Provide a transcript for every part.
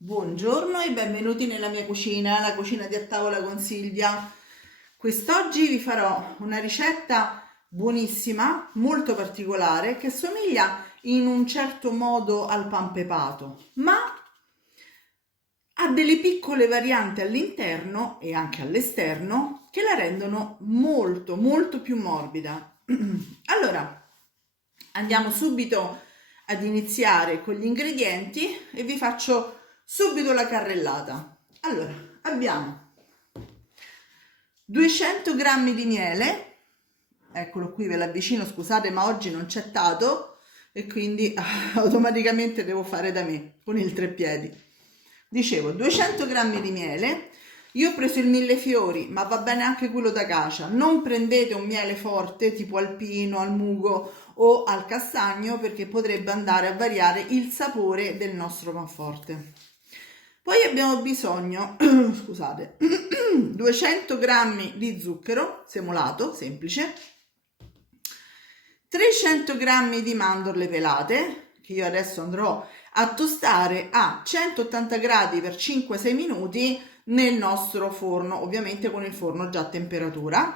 Buongiorno e benvenuti nella mia cucina, la cucina di A Tavola con Silvia. Quest'oggi vi farò una ricetta buonissima, molto particolare, che somiglia in un certo modo al pan pepato, ma ha delle piccole varianti all'interno e anche all'esterno che la rendono molto più morbida. Allora, andiamo subito ad iniziare con gli ingredienti e vi faccio subito la carrellata. Allora, abbiamo 200 g di miele, eccolo qui, ve l'avvicino, scusate ma oggi non c'è Tato e quindi automaticamente devo fare da me con il treppiedi. Dicevo 200 g di miele. Io ho preso il millefiori, ma va bene anche quello d'acacia. Non prendete un miele forte tipo alpino, al mugo o al castagno, perché potrebbe andare a variare il sapore del nostro panforte. Poi abbiamo bisogno, scusate, 200 g di zucchero semolato, semplice, 300 g di mandorle pelate, che io adesso andrò a tostare a 180 gradi per 5-6 minuti nel nostro forno, ovviamente con il forno già a temperatura.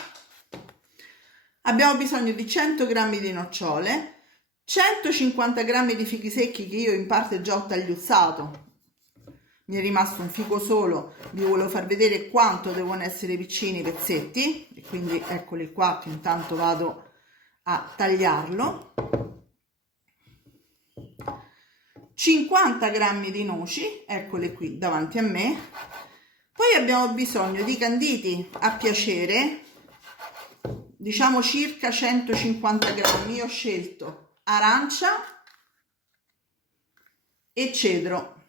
Abbiamo bisogno di 100 g di nocciole, 150 g di fichi secchi che io in parte già ho tagliuzzato. Mi è rimasto un fico solo, vi volevo far vedere quanto devono essere piccini i pezzetti e quindi eccoli qua che intanto vado a tagliarlo. 50 g di noci, eccole qui davanti a me. Poi abbiamo bisogno di canditi a piacere, diciamo circa 150 grammi. Io ho scelto arancia e cedro.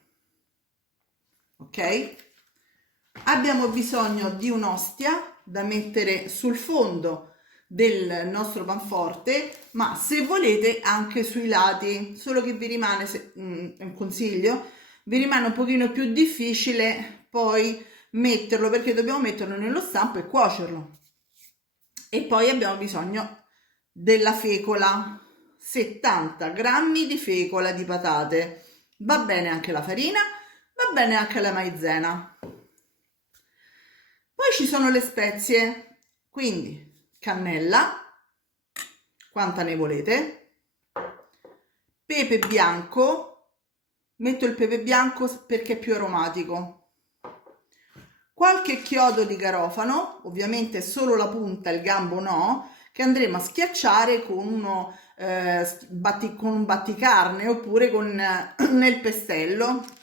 Ok? Abbiamo bisogno di un'ostia da mettere sul fondo del nostro panforte, ma se volete anche sui lati, solo che vi rimane, un consiglio, vi rimane un pochino più difficile poi metterlo, perché dobbiamo metterlo nello stampo e cuocerlo. E poi abbiamo bisogno della fecola, 70 grammi di fecola di patate, va bene anche la farina, va bene anche la maizena. Poi ci sono le spezie, quindi cannella, quanta ne volete, pepe bianco, metto il pepe bianco perché è più aromatico, qualche chiodo di garofano, ovviamente solo la punta, il gambo no, che andremo a schiacciare con un batticarne oppure nel pestello,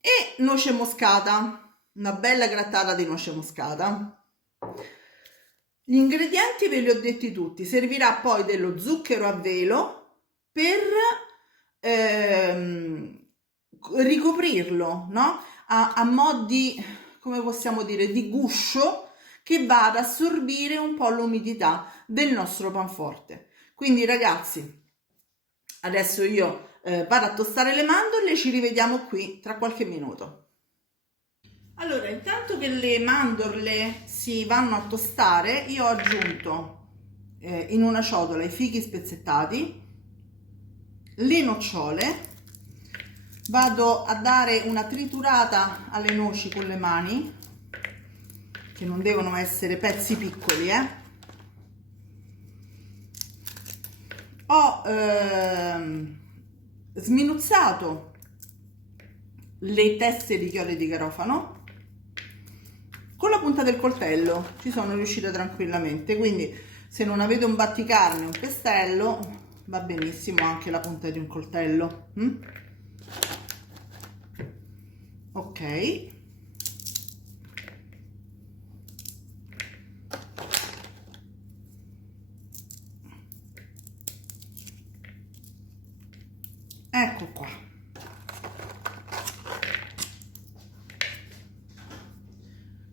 e noce moscata, una bella grattata di noce moscata. Gli ingredienti ve li ho detti tutti. Servirà poi dello zucchero a velo per ricoprirlo, no? A mo' di, come possiamo dire, di guscio, che va ad assorbire un po' l'umidità del nostro panforte. Quindi ragazzi, adesso io vado a tostare le mandorle, ci rivediamo qui tra qualche minuto. Allora, intanto che le mandorle si vanno a tostare, io ho aggiunto in una ciotola i fichi spezzettati, le nocciole, vado a dare una triturata alle noci con le mani, che non devono essere pezzi piccoli, Ho sminuzzato le teste di chiodi di garofano con la punta del coltello, ci sono riuscita tranquillamente, quindi se non avete un batticarne o un pestello va benissimo anche la punta di un coltello. Ok, ecco qua.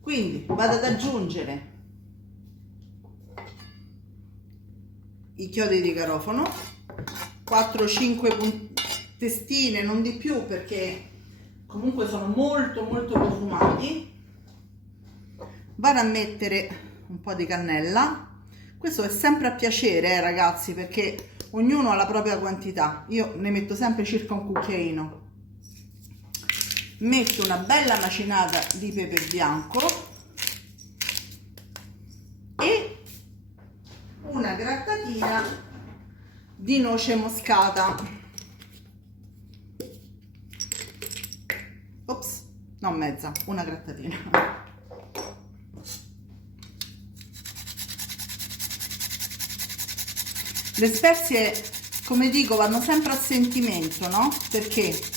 Quindi vado ad aggiungere i chiodi di garofano, 4-5 testine, non di più, perché comunque sono molto profumati. Vado a mettere un po' di cannella, questo è sempre a piacere, ragazzi, perché ognuno ha la propria quantità. Io ne metto sempre circa un cucchiaino. metto una bella macinata di pepe bianco e una grattatina di noce moscata. Ops, non mezza, una grattatina. Le spezie, come dico, vanno sempre a sentimento, no? Perché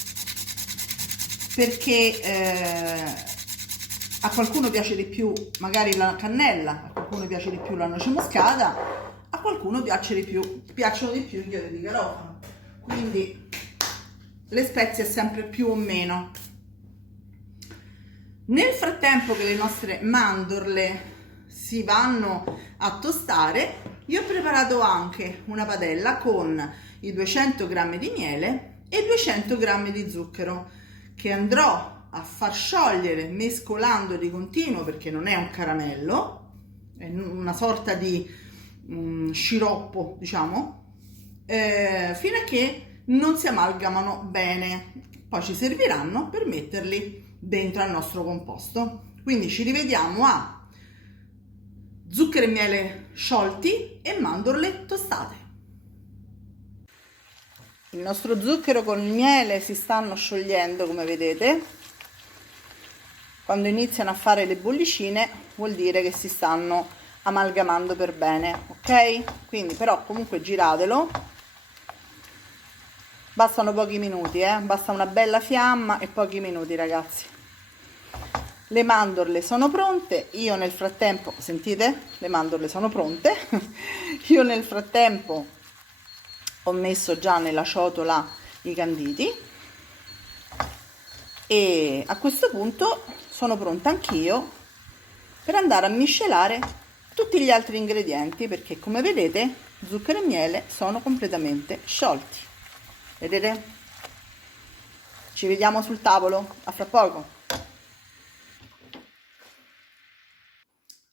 a qualcuno piace di più magari la cannella, a qualcuno piace di più la noce moscata, a qualcuno piacciono di più i chiodi di garofano. Quindi le spezie sempre più o meno. Nel frattempo che le nostre mandorle si vanno a tostare, io ho preparato anche una padella con i 200 g di miele e 200 g di zucchero che andrò a far sciogliere mescolando di continuo, perché non è un caramello, è una sorta di sciroppo, diciamo, fino a che non si amalgamano bene. Poi ci serviranno per metterli dentro al nostro composto. Quindi ci rivediamo a zucchero e miele sciolti e mandorle tostate. Il nostro zucchero con il miele si stanno sciogliendo, come vedete. Quando iniziano a fare le bollicine vuol dire che si stanno amalgamando per bene, ok? Quindi però comunque giratelo. Bastano pochi minuti, basta una bella fiamma e pochi minuti, ragazzi. Le mandorle sono pronte, io nel frattempo, sentite? Le mandorle sono pronte. Io nel frattempo ho messo già nella ciotola i canditi e a questo punto sono pronta anch'io per andare a miscelare tutti gli altri ingredienti, perché come vedete zucchero e miele sono completamente sciolti. Vedete? Ci vediamo sul tavolo, a fra poco.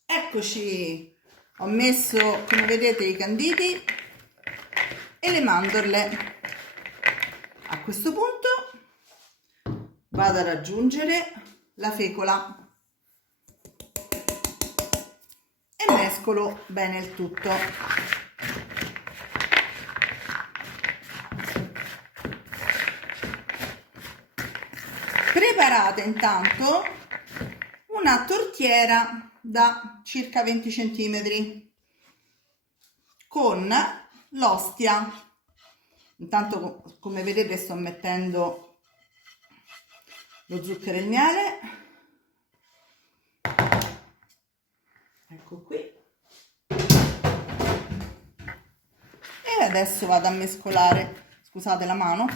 Eccoci, ho messo, come vedete, i canditi e le mandorle. A questo punto vado a raggiungere la fecola e mescolo bene il tutto. Preparate intanto una tortiera da circa 20 cm con l'ostia. Intanto, come vedete, sto mettendo lo zucchero e il miele. Ecco qui. E adesso vado a mescolare, scusate la mano,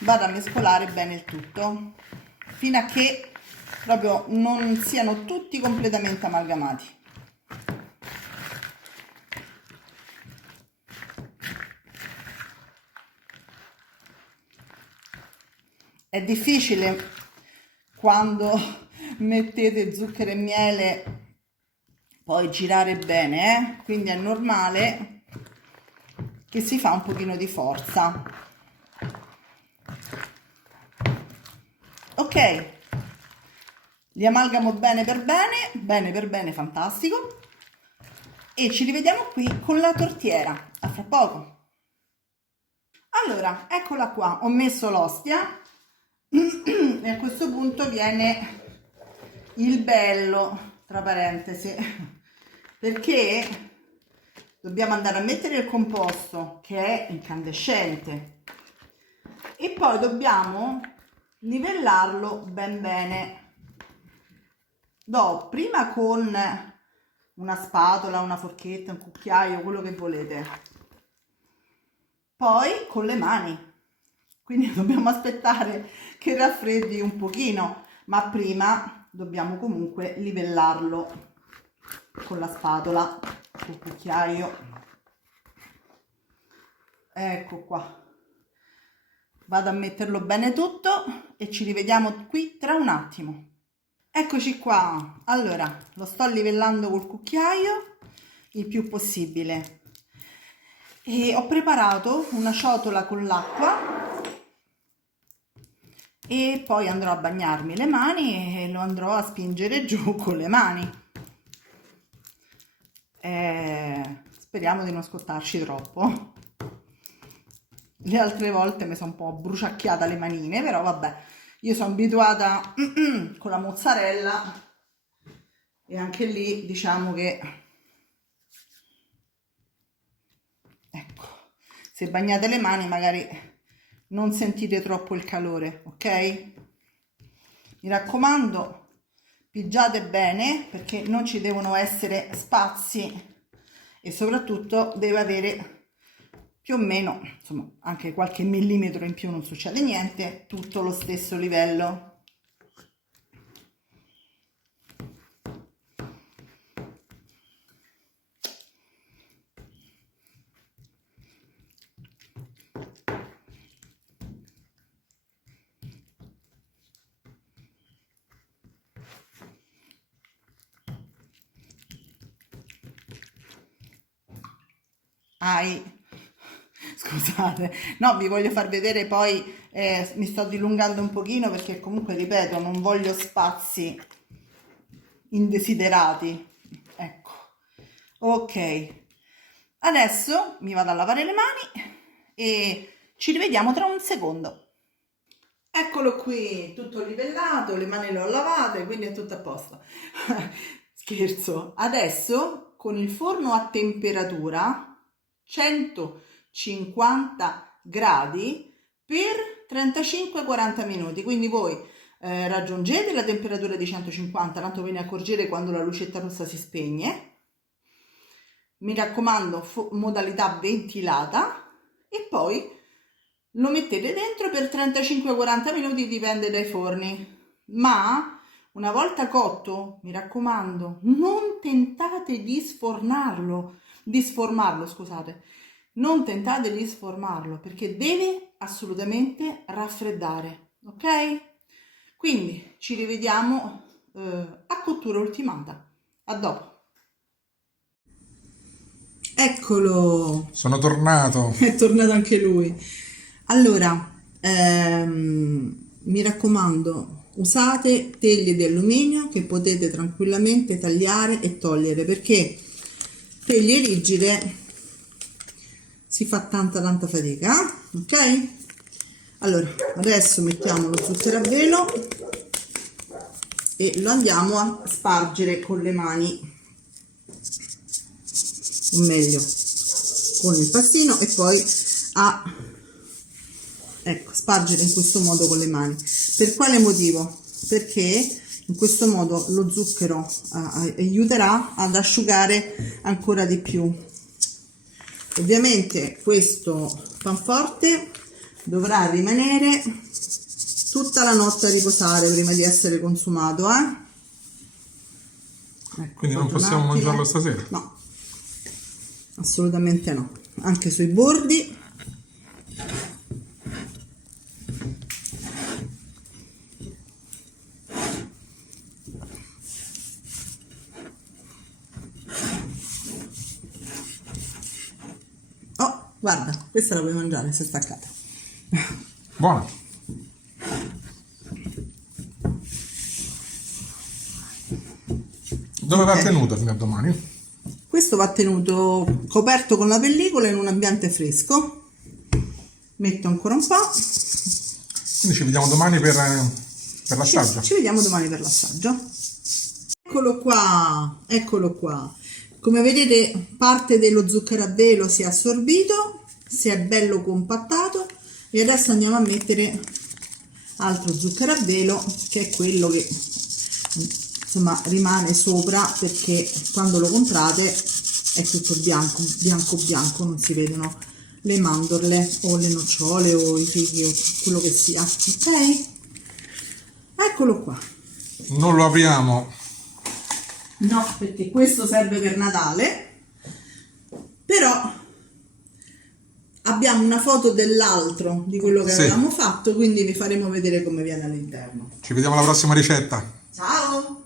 vado a mescolare bene il tutto fino a che proprio non siano tutti completamente amalgamati. È difficile quando mettete zucchero e miele poi girare bene, quindi è normale che si fa un pochino di forza. Ok, li amalgamo bene per bene, fantastico, e ci rivediamo qui con la tortiera, a fra poco. Allora, eccola qua, ho messo l'ostia e a questo punto viene il bello, tra parentesi, perché dobbiamo andare a mettere il composto, che è incandescente, e poi dobbiamo livellarlo ben bene. Prima con una spatola, una forchetta, un cucchiaio, quello che volete, poi con le mani. Quindi dobbiamo aspettare che raffreddi un pochino, ma prima dobbiamo comunque livellarlo con la spatola, col cucchiaio. Ecco qua. Vado a metterlo bene tutto e ci rivediamo qui tra un attimo. Eccoci qua. Allora, lo sto livellando col cucchiaio il più possibile e ho preparato una ciotola con l'acqua e poi andrò a bagnarmi le mani e lo andrò a spingere giù con le mani. Speriamo di non scottarci troppo. Le altre volte mi sono un po' bruciacchiata le manine, però vabbè, io sono abituata con la mozzarella e anche lì diciamo che, ecco, se bagnate le mani magari non sentite troppo il calore, ok? Mi raccomando, pigiate bene perché non ci devono essere spazi e soprattutto deve avere più o meno, insomma, anche qualche millimetro in più non succede niente, tutto lo stesso livello. Scusate, no, vi voglio far vedere poi, mi sto dilungando un pochino perché comunque, ripeto, non voglio spazi indesiderati, ecco. Ok, adesso mi vado a lavare le mani e ci rivediamo tra un secondo. Eccolo qui, tutto livellato, le mani le ho lavate, quindi è tutto a posto. Scherzo. Adesso con il forno a temperatura 150 gradi per 35-40 minuti, quindi voi raggiungete la temperatura di 150, tanto ve ne accorgete quando la lucetta rossa si spegne. Mi raccomando, modalità ventilata, e poi lo mettete dentro per 35-40 minuti, dipende dai forni, ma una volta cotto, mi raccomando, non tentate di sformarlo, scusate, non tentate di sformarlo perché deve assolutamente raffreddare, ok? Quindi ci rivediamo a cottura ultimata. A dopo. Eccolo, Sono tornato. è tornato anche lui. Allora, mi raccomando, usate teglie di alluminio che potete tranquillamente tagliare e togliere, perché teglie rigide si fa tanta fatica, ok? Allora, adesso mettiamo lo zucchero a velo e lo andiamo a spargere con le mani, o meglio con il passino, e poi ecco, spargere in questo modo con le mani. Per quale motivo? Perché in questo modo lo zucchero aiuterà ad asciugare ancora di più. Ovviamente questo panforte dovrà rimanere tutta la notte a riposare prima di essere consumato, Ecco, Quindi non possiamo mangiarlo stasera? No, assolutamente no, anche sui bordi. Oh, guarda, questa la puoi mangiare, si è staccata. Buona. Dove va tenuto fino a domani? Questo va tenuto coperto con la pellicola in un ambiente fresco. Metto ancora un po'. Quindi ci vediamo domani per l'assaggio. Ci vediamo domani per l'assaggio. Eccolo qua, eccolo qua. Come vedete, parte dello zucchero a velo si è assorbito, si è bello compattato, e adesso andiamo a mettere altro zucchero a velo, che è quello che insomma rimane sopra, perché quando lo comprate è tutto bianco, non si vedono le mandorle o le nocciole o i fichi o quello che sia, ok? Eccolo qua. Non lo apriamo. No, perché questo serve per Natale, però abbiamo una foto dell'altro, di quello che avevamo fatto, quindi vi faremo vedere come viene all'interno. Ci vediamo alla prossima ricetta. Ciao!